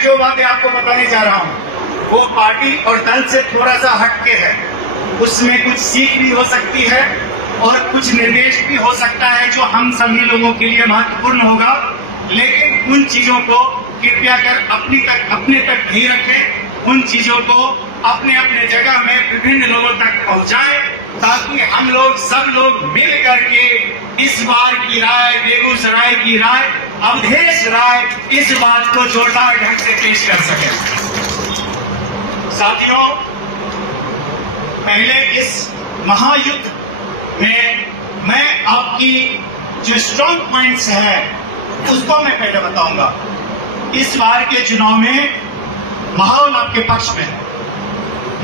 जो बातें आपको बताने जा रहा हूँ वो पार्टी और दल से थोड़ा सा हटके है। उसमें कुछ सीख भी हो सकती है और कुछ निर्देश भी हो सकता है जो हम सभी लोगों के लिए महत्वपूर्ण होगा, लेकिन उन चीजों को कृपया कर अपने तक नहीं रखें। उन चीजों को अपने अपने जगह में विभिन्न लोगों तक पहुंचाएं, ताकि हम लोग सब लोग मिल करके इस बार की राय, बेगूसराय की राय, अवधेश राय, इस बात को जोरदार ढंग से पेश कर सके। साथियों, पहले इस महायुद्ध में मैं आपकी जो स्ट्रॉन्ग पॉइंट्स है उसको मैं पहले बताऊंगा। इस बार के चुनाव में माहौल आपके पक्ष में है।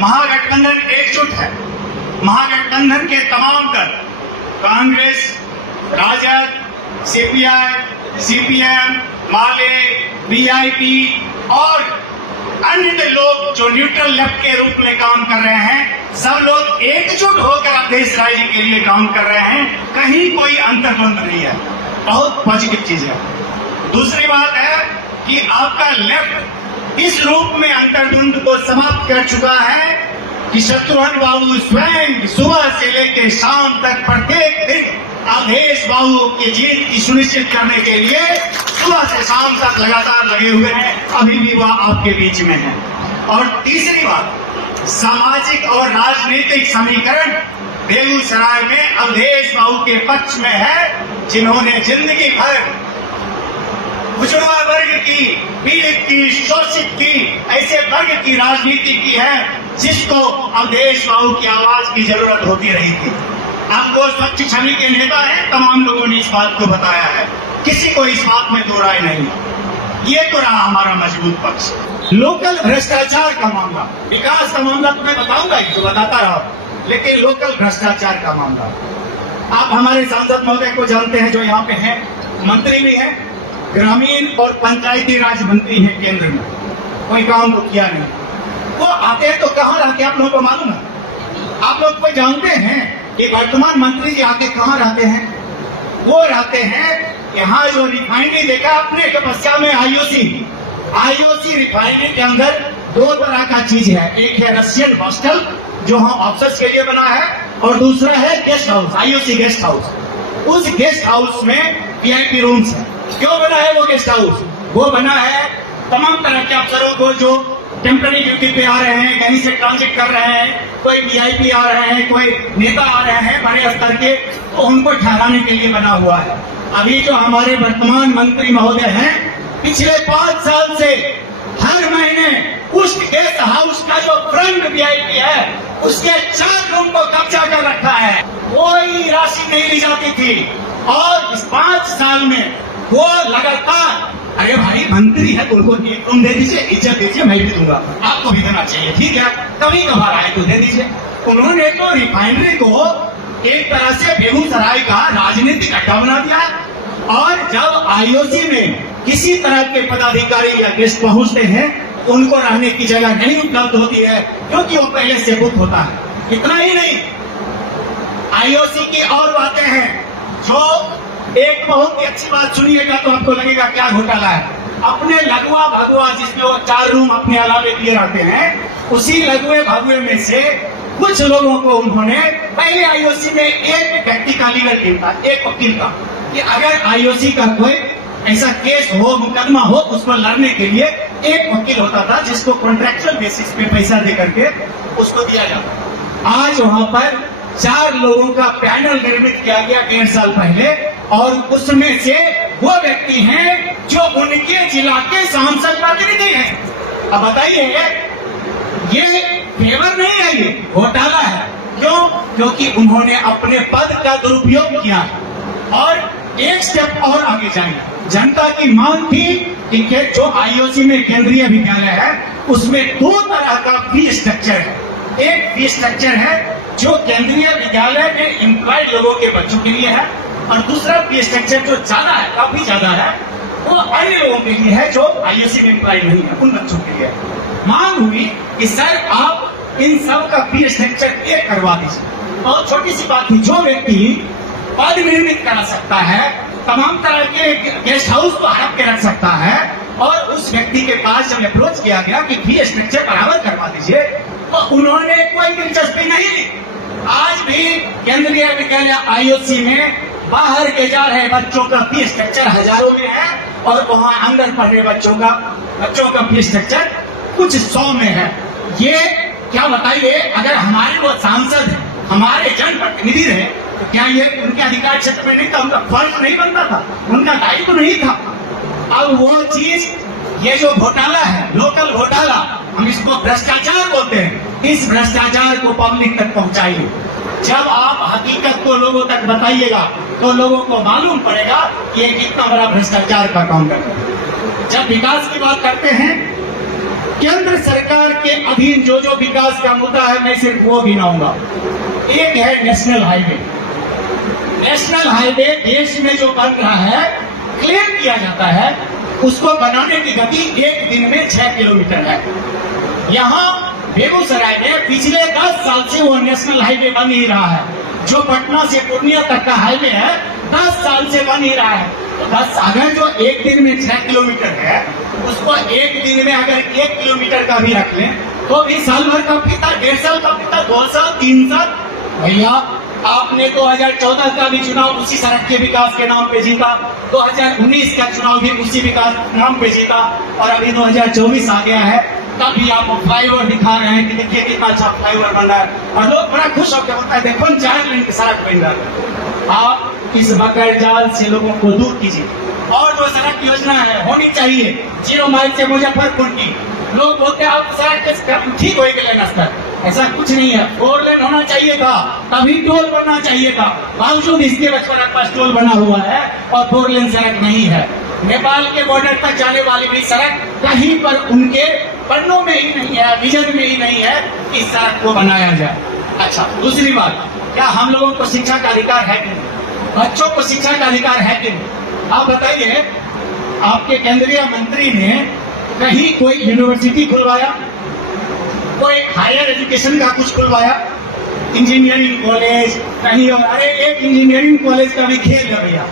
महागठबंधन एकजुट है। महागठबंधन के तमाम दल, कांग्रेस, राजद, सीपीआई, सीपीएम, माले, वीआईपी और अन्य लोग जो न्यूट्रल लेफ्ट के रूप में काम कर रहे हैं, सब लोग एकजुट होकर अवधेश राय जी के लिए काम कर रहे हैं। कहीं कोई अंतर्द्वंद नहीं है। बहुत पॉजिटिव चीज है। दूसरी बात है कि आपका लेफ्ट इस रूप में अंतर्द्वंद को समाप्त कर चुका है कि शत्रुघ्न बाबू स्वयं सुबह से लेकर शाम तक प्रत्येक दिन अवधेश बाबू की जीत की सुनिश्चित करने के लिए सुबह से शाम तक लगातार लगे हुए हैं। अभी भी वह आपके बीच में है। और तीसरी बात, सामाजिक और राजनीतिक समीकरण बेगूसराय में अवधेश बाबू के पक्ष में है, जिन्होंने जिंदगी भर पिछड़ा वर्ग की, पीड़ित की, शोषित की, ऐसे वर्ग की राजनीति की है जिसको अवधेश बाबू की आवाज की जरूरत होती रही थी। आपको स्वच्छ छवि के नेता है, तमाम लोगों ने इस बात को बताया है, किसी को इस बात में दो राय नहीं। ये तो रहा हमारा मजबूत पक्ष। लोकल भ्रष्टाचार का मामला, विकास का मामला तो मैं बताऊंगा ही, तो बताता रहा, लेकिन लोकल भ्रष्टाचार का मामला, आप हमारे सांसद महोदय को जानते हैं जो यहाँ पे हैं, मंत्री भी हैं, ग्रामीण और पंचायती राज मंत्री हैं केंद्र में, कोई काम तो किया नहीं। वो आते हैं तो कहाँ रहते हैं आप लोगों को मालूम है? आप लोग कोई जानते हैं कि वर्तमान मंत्री जी आके कहाँ रहते हैं? वो रहते हैं यहाँ जो रिफाइनरी देखा आपने तपस्या में, आईओसी रिफाइनरी के अंदर दो तरह का चीज है। एक है रशियन हॉस्टल जो हम ऑफिसर्स के लिए बना है, और दूसरा है guest house, IOC guest house. उस गेस्ट हाउस में वीआईपी रूम्स है। क्यों बना है वो गेस्ट हाउस? वो बना है तमाम तरह के अफसरों को जो टेम्पररी ड्यूटी पे आ रहे हैं, कहीं से ट्रांजिट कर रहे हैं, कोई वीआईपी आ रहे हैं, कोई नेता आ रहे हैं बड़े स्तर के, तो उनको ठहराने के लिए बना हुआ है। अभी जो हमारे वर्तमान मंत्री महोदय हैं, पिछले 5 साल से हर महीने उस गेस्ट हाउस का जो फ्रंट वीआईपी है उसके 4 रूम को कब्जा कर रखा है। कोई राशि नहीं ली जाती थी, और इस 5 साल में वो लगातार, अरे भाई मंत्री है तो उनको एक रूम दे दीजिए, इज्जत दीजिए, मैं भी दूंगा, आपको भी देना चाहिए, ठीक है, कभी कभार आए तो दे दीजिए। उन्होंने तो रिफाइनरी को एक तरह से बेगूसराय का राजनीतिक अड्डा बना दिया। और जब आईओसी में किसी तरह के पदाधिकारी या गेस्ट पहुंचते हैं, उनको रहने की जगह नहीं उपलब्ध होती है, क्योंकि वो पहले से बुक होता है। इतना ही नहीं, आईओसी की और बातें हैं जो एक बहुत ही अच्छी बात सुनिएगा तो आपको लगेगा क्या घोटाला है। अपने लघुआ भगुआ जिसमें वो 4 रूम अपने अलावे लिए रहते हैं, उसी लघुए भगुए में से कुछ लोगों को उन्होंने पहले आईओसी में एक व्यक्ति का लीगल टीम था, एक वकील का, कि अगर आईओसी का कोई ऐसा केस हो, मुकदमा हो, उसको लड़ने के लिए एक वकील होता था जिसको कॉन्ट्रैक्चुअल बेसिस पे पैसा दे करके उसको दिया जाता। आज वहां पर 4 लोगों का पैनल निर्मित किया गया 1.5 साल पहले, और उसमें से वो व्यक्ति हैं जो उनके जिला के सांसद प्रतिनिधि हैं। अब बताइए, ये फेवर नहीं है, ये घोटाला है। क्यों? क्योंकि उन्होंने अपने पद का दुरुपयोग किया। और एक स्टेप और आगे जाएंगे। जनता की मांग थी कि जो आईओसी में केंद्रीय विद्यालय है उसमें 2 तरह का फी स्ट्रक्चर है। एक फी स्ट्रक्चर है जो केंद्रीय विद्यालय में एम्प्लॉयड लोगों के बच्चों के लिए है, और दूसरा फी स्ट्रक्चर जो ज्यादा है, काफी ज्यादा है, वो अन्य लोगों के लिए है जो आईओसी में एम्प्लॉयड नहीं है, उन बच्चों के लिए। मांग हुई कि सर आप इन सब का फी स्ट्रक्चर एक करवा दीजिए। बहुत छोटी सी बात थी, जो व्यक्ति पद निर्मित करा सकता है तमाम तरह के गेस्ट हाउस को हड़प के रख सकता है। और उस व्यक्ति के पास जब अप्रोच किया गया कि फी स्ट्रक्चर बराबर करवा दीजिए, तो उन्होंने कोई दिलचस्पी नहीं ली। आज भी केंद्रीय विद्यालय IOC में बाहर के जा रहे बच्चों का फी स्ट्रक्चर हजारों में है, और वहां अंदर पढ़ रहे बच्चों का फी स्ट्रक्चर कुछ 100 में है। ये क्या बताइए, अगर हमारे वो सांसद हैं, हमारे जनप्रतिनिधि रहे, तो क्या ये उनके अधिकार क्षेत्र में नहीं था? उनका फर्ज नहीं बनता था? उनका दायित्व नहीं था? अब वो चीज, ये जो घोटाला है, लोकल घोटाला, हम इसको भ्रष्टाचार बोलते हैं, इस भ्रष्टाचार को पब्लिक तक पहुंचाइए। जब आप हकीकत को लोगों तक बताइएगा तो लोगों को मालूम पड़ेगा कि ये कितना बड़ा भ्रष्टाचार का काम करते हैं। जब विकास की बात करते हैं, केंद्र सरकार के अधीन जो जो विकास का मुद्दा है, मैं सिर्फ वो गिनाऊंगा। एक है नेशनल हाईवे। नेशनल हाईवे देश में जो बन रहा है, क्लेम किया जाता है, उसको बनाने की गति एक दिन में 6 किलोमीटर है। यहाँ बेगूसराय में पिछले 10 साल से वो नेशनल हाईवे बन ही रहा है। जो पटना से पूर्णिया तक का हाईवे है, 10 साल से बन ही रहा है। तो 10 अगर जो एक दिन में 6 किलोमीटर है, उसको एक दिन में अगर 1 किलोमीटर का भी रख लें, तो भी साल भर का पिता, 1.5 साल का पिता, 2 साल, 3 साल। भैया, आपने 2014 का भी चुनाव उसी सड़क के विकास के नाम पे जीता, 2019 का चुनाव भी उसी विकास नाम पे जीता, और अभी 2024 आ गया है, तभी आप फ्लाईओवर दिखा रहे हैं कि देखिए कितना अच्छा फ्लाईओवर बन रहा है, और लोग बड़ा खुश होकर होता है, देखो 4 लेन की सड़क बन रहा है। आप इस बकर जाल से लोगों को दूर कीजिए। और जो सड़क योजना है होनी चाहिए 0 माइल से मुजफ्फरपुर की, लोग बोलते हैं आप सड़क ठीक हो गए नस्तर, ऐसा कुछ नहीं है। 4 लेन होना चाहिए था, तभी टोल बनना चाहिए था। बावजूद इसके बचपन पास टोल बना हुआ है और 4 लेन सड़क नहीं है। नेपाल के बॉर्डर तक जाने वाली भी सड़क कहीं पर उनके पन्नों में ही नहीं है, विजन में ही नहीं है कि इस सड़क को बनाया जाए। अच्छा, दूसरी बात, क्या हम लोगों को शिक्षा का अधिकार है कि नहीं? बच्चों को शिक्षा का अधिकार है कि नहीं? आप बताइए, आपके केंद्रीय मंत्री ने कहीं कोई यूनिवर्सिटी खुलवाया, कोई हायर एजुकेशन का कुछ खुलवाया, इंजीनियरिंग कॉलेज कहीं? और अरे एक इंजीनियरिंग कॉलेज का भी खेल है भैया।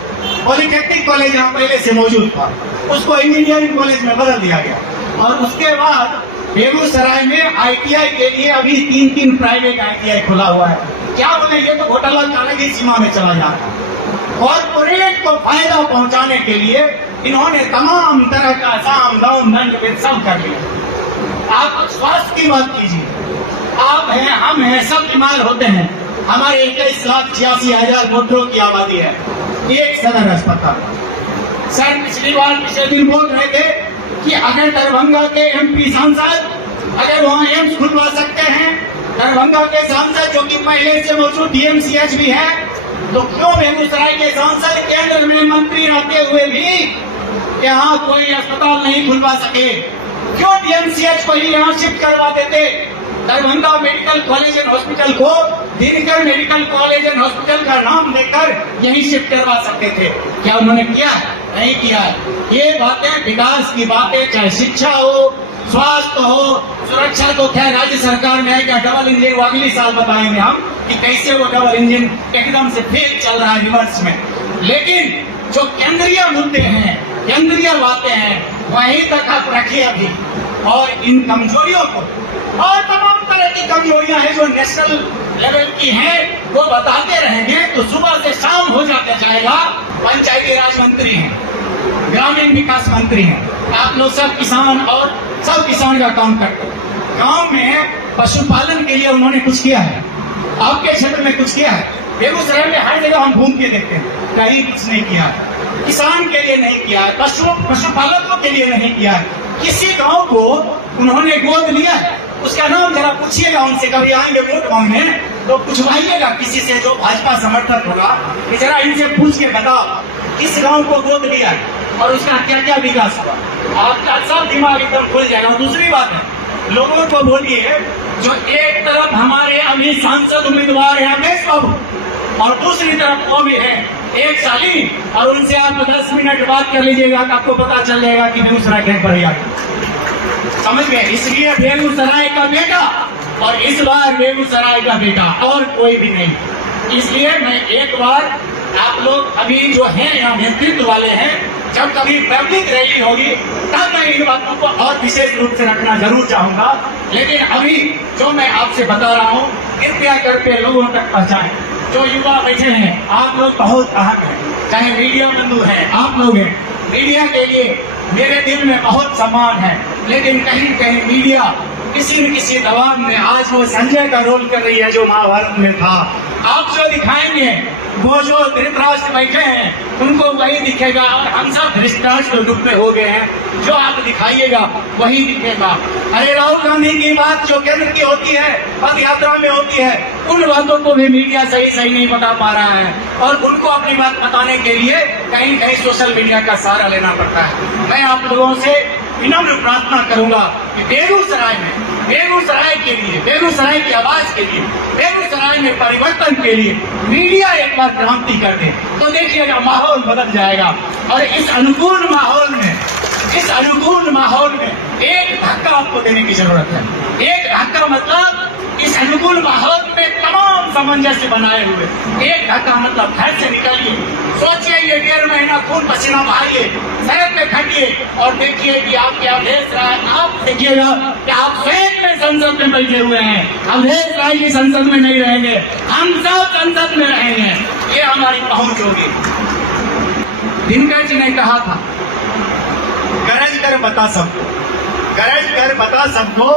पॉलिटेक्निक कॉलेज यहाँ पहले से मौजूद था, उसको इंजीनियरिंग कॉलेज में बदल दिया गया। और उसके बाद बेगूसराय में ITI के लिए अभी 3 प्राइवेट ITI खुला हुआ है। क्या बोले, ये तो घोटाला अलग ही सीमा में चला जा रहा है। कॉर्पोरेट को फायदा पहुंचाने के लिए इन्होंने तमाम तरह का साम दाम दंड भेद सब कर लिया। आप स्वास्थ्य की बात कीजिए, आप हैं, हम हैं, सब बीमार होते हैं। हमारे 21,86,000 वोटरों की आबादी है, एक सदर अस्पताल। सर पिछले दिन बोल रहे थे कि अगर दरभंगा के MP सांसद अगर वहाँ एम्स खुलवा सकते हैं, दरभंगा के सांसद जो कि पहले से मौजूद DMCH भी है, तो क्यों बेगूसराय के सांसद केंद्र में मंत्री रहते हुए भी यहाँ कोई अस्पताल नहीं खुलवा सके? क्यों DMCH को ही यहाँ शिफ्ट करवा देते? Darbhanga medical college and hospital को Dinkar medical college and hospital का नाम देकर यही शिफ्ट करवा सकते थे। क्या उन्होंने किया? नहीं किया। ये बातें, विकास की बातें, चाहे शिक्षा हो, स्वास्थ्य हो, सुरक्षा, तो खैर राज्य सरकार में है। क्या डबल इंजन, वो अगले साल बताएंगे हम कि कैसे वो डबल इंजन एकदम से फेल चल रहा है रिवर्स में। लेकिन जो केंद्रीय मुद्दे हैं, केंद्रीय बातें हैं, वहीं तक आप रखिए अभी। और इन कमजोरियों को, और तमाम तरह की कमजोरियां हैं जो नेशनल लेवल की हैं, वो बताते रहेंगे तो सुबह से शाम हो जाता जाएगा। पंचायती राज मंत्री हैं, ग्रामीण विकास मंत्री हैं, आप लोग सब किसान और सब किसान का काम करते हैं। गांव में पशुपालन के लिए उन्होंने कुछ किया है? आपके क्षेत्र में कुछ किया है? बेगूसराय में हर जगह हम घूम के देखते हैं, कहीं कुछ नहीं किया है। किसान के लिए नहीं किया है, पशुपालकों के लिए नहीं किया है। किसी गांव को उन्होंने गोद लिया है, उसका नाम जरा पूछिएगा उनसे, कभी आएंगे वोट मांगने तो पूछवाइएगा किसी से जो भाजपा समर्थक होगा कि जरा इनसे पूछ के बताओ किस गांव को गोद लिया है और उसका क्या क्या विकास हुआ। आपका सब दिमाग एकदम खुल जाएगा। दूसरी बात है, लोगों को बोलिए, जो एक तरफ हमारे अभी सांसद उम्मीदवार है रमेश बाबू, और दूसरी तरफ वो भी है एक साली, और उनसे आप 10 मिनट बात कर लीजिएगा तो आपको पता चल जाएगा कि बेगूसराय कैंप पर समझ गए। इसलिए बेगूसराय का बेटा, और इस बार बेगूसराय का बेटा और कोई भी नहीं। इसलिए मैं एक बार आप लोग अभी जो हैं यहाँ नेतृत्व वाले हैं, जब कभी पब्लिक रैली होगी तब मैं इन बातों को और विशेष रूप से रखना जरूर चाहूंगा। लेकिन अभी जो मैं आपसे बता रहा हूँ, कृपया करके लोगों तक पहुँचाएं। जो युवा बैठे हैं, आप लोग बहुत अहम हैं, चाहे मीडिया बंधु हैं, आप लोग हैं। मीडिया के लिए मेरे दिल में बहुत सम्मान है, लेकिन कहीं कहीं मीडिया किसी न किसी दबाव में आज वो संजय का रोल कर रही है जो महाभारत में था। आप जो दिखाएंगे वो जो धृतराष्ट्र बैठे हैं उनको वही दिखेगा, और हम सब धृतराष्ट्र डूबे हो गए हैं, जो आप दिखाइएगा वही दिखेगा। अरे राहुल गांधी की बात जो केंद्र की होती है, पद यात्रा में होती है, उन बातों को भी मीडिया सही नहीं बता पा रहा है, और उनको अपनी बात बताने के लिए कहीं कहीं सोशल मीडिया का सहारा लेना पड़ता है। मैं आप लोगों से विनम्र प्रार्थना करूंगा कि बेगूसराय के लिए, बेगूसराय की आवाज के लिए, बेगूसराय में परिवर्तन के लिए मीडिया एक बार क्रांति कर दे तो देखिएगा माहौल बदल जाएगा। और इस अनुकूल माहौल में एक धक्का आपको देने की जरूरत है। एक धक्का मतलब इस अनुकूल माहौल में तमाम सामंजस्य बनाए हुए एक धक्का मतलब घर से निकलिए, सोचिए ये 1.5 महीना खून पसीना बहाइए, सड़क पे खटिए और देखिए कि आप क्या भेज रहा है। आप देखिएगा कि आप स्वयं में संसद में बैठे हुए हैं, अवधेश राय जी संसद में नहीं रहेंगे, हम सब संसद में रहेंगे, ये हमारी पहुंच होगी। दिनकर जी ने कहा था, गरज कर बता सबको, गरज कर बता सबको,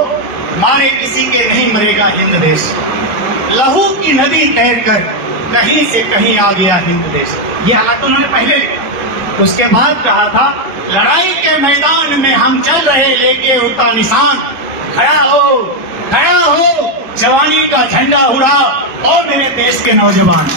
मारे किसी के नहीं मरेगा हिंद देश। लहू की नदी तैर कर कहीं से कहीं आ गया हिंद देश। ये हालात उन्होंने पहले, उसके बाद कहा था, लड़ाई के मैदान में हम चल रहे लेके उठता निशान, खड़ा हो जवानी का झंडा उड़ा और मेरे देश के नौजवान।